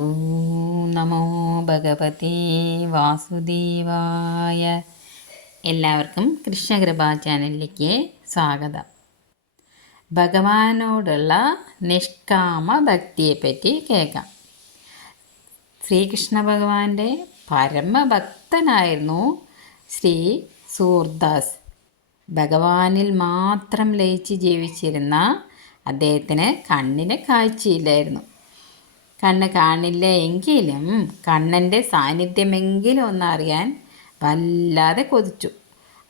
ഓം നമോ ഭഗവതി വാസുദേവായ. എല്ലാവർക്കും കൃഷ്ണകൃപാ ചാനലിലേക്ക് സ്വാഗതം. ഭഗവാനോടുള്ള നിഷ്കാമ ഭക്തിയെപ്പറ്റി കേൾക്കാം. ശ്രീകൃഷ്ണ ഭഗവാന്റെ പരമഭക്തനായിരുന്നു ശ്രീ സൂർദാസ്. ഭഗവാനിൽ മാത്രം ലയിച്ച് ജീവിച്ചിരുന്ന അദ്ദേഹത്തിന് കണ്ണിന് കാഴ്ചയില്ലായിരുന്നു. കണ്ണ് കാണില്ല എങ്കിലും കണ്ണന്റെ സാന്നിധ്യമെങ്കിലും ഒന്നറിയാൻ വല്ലാതെ കൊതിച്ചു.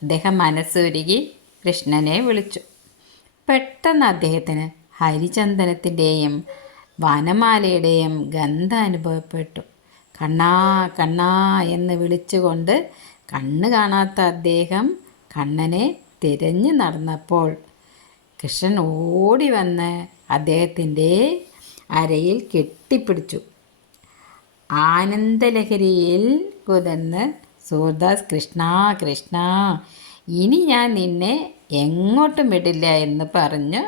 അദ്ദേഹം മനസ്സൊരുകി കൃഷ്ണനെ വിളിച്ചു. പെട്ടെന്ന് അദ്ദേഹത്തിന് ഹരിചന്ദനത്തിന്റെയും വനമാലയുടെയും ഗന്ധം അനുഭവപ്പെട്ടു. കണ്ണാ കണ്ണാ എന്ന് വിളിച്ചുകൊണ്ട് കണ്ണ് കാണാത്ത അദ്ദേഹം കണ്ണനെ തിരഞ്ഞു നടന്നപ്പോൾ കൃഷ്ണൻ ഓടി വന്ന് അദ്ദേഹത്തിന്റെ അരയിൽ കെട്ടിപ്പിടിച്ചു. ആനന്ദലഹരിയിൽ കുതന്ന് സൂർദാസ് കൃഷ്ണ കൃഷ്ണ ഇനി ഞാൻ നിന്നെ എങ്ങോട്ടും വിടില്ല എന്ന് പറഞ്ഞ്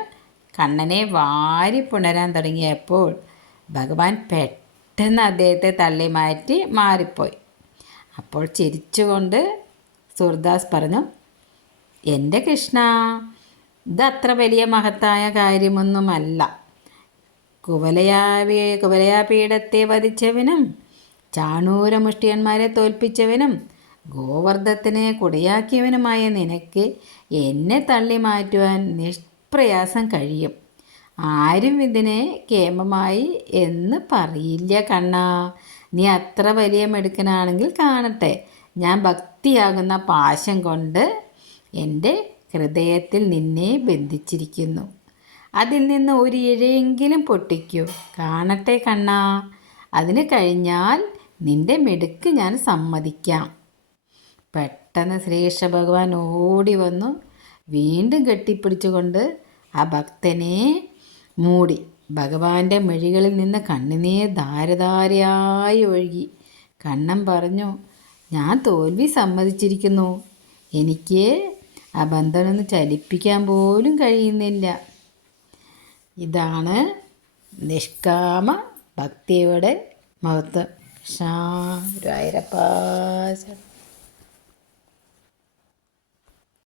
കണ്ണനെ വാരി പുണരാൻ തുടങ്ങിയപ്പോൾ ഭഗവാൻ പെട്ടെന്ന് അദ്ദേഹത്തെ തള്ളി മാറ്റി മാറിപ്പോയി. അപ്പോൾ ചിരിച്ചുകൊണ്ട് സൂർദാസ് പറഞ്ഞു എന്റെ കൃഷ്ണ ഇത് അത്ര വലിയ മഹത്തായ കാര്യമൊന്നുമല്ല. കുവലയാവി കുവലയാപീഠത്തെ വധിച്ചവനും ചാണൂരമുഷ്ടിയന്മാരെ തോൽപ്പിച്ചവനും ഗോവർദ്ധത്തിനെ കുടയാക്കിയവനുമായ നിനക്ക് എന്നെ തള്ളി മാറ്റുവാൻ നിഷ്പ്രയാസം കഴിയും. ആരും ഇതിനെ കേമമായി എന്ന് പറയില്ല കണ്ണാ. നീ അത്ര വലിയ മെടുക്കനാണെങ്കിൽ കാണട്ടെ. ഞാൻ ഭക്തിയാകുന്ന പാശം കൊണ്ട് എന്റെ ഹൃദയത്തിൽ നിന്നെ ബന്ധിച്ചിരിക്കുന്നു. അതിൽ നിന്ന് ഒരു ഇഴയെങ്കിലും പൊട്ടിക്കൂ. കാണട്ടെ കണ്ണാ. അതിന് കഴിഞ്ഞാൽ നിന്റെ മെടുക്ക് ഞാൻ സമ്മതിക്കാം. പെട്ടെന്ന് ശ്രീകൃഷ്ണ ഭഗവാൻ ഓടി വന്നു. വീണ്ടും കെട്ടിപ്പിടിച്ചുകൊണ്ട് ആ ഭക്തനെ മൂടി. ഭഗവാന്റെ മെഴികളിൽ നിന്ന് കണ്ണുനീർ ധാരധാരയായി ഒഴുകി. കണ്ണൻ പറഞ്ഞു ഞാൻ തോൽവി സമ്മതിച്ചിരിക്കുന്നു. എനിക്ക് ആ ബന്ധനൊന്ന് ചലിപ്പിക്കാൻ പോലും കഴിയുന്നില്ല. ഇതാണ് നിഷ്കാമ ഭക്തിയുടെ മഹത്വം. ഗുരുവായൂരപ്പ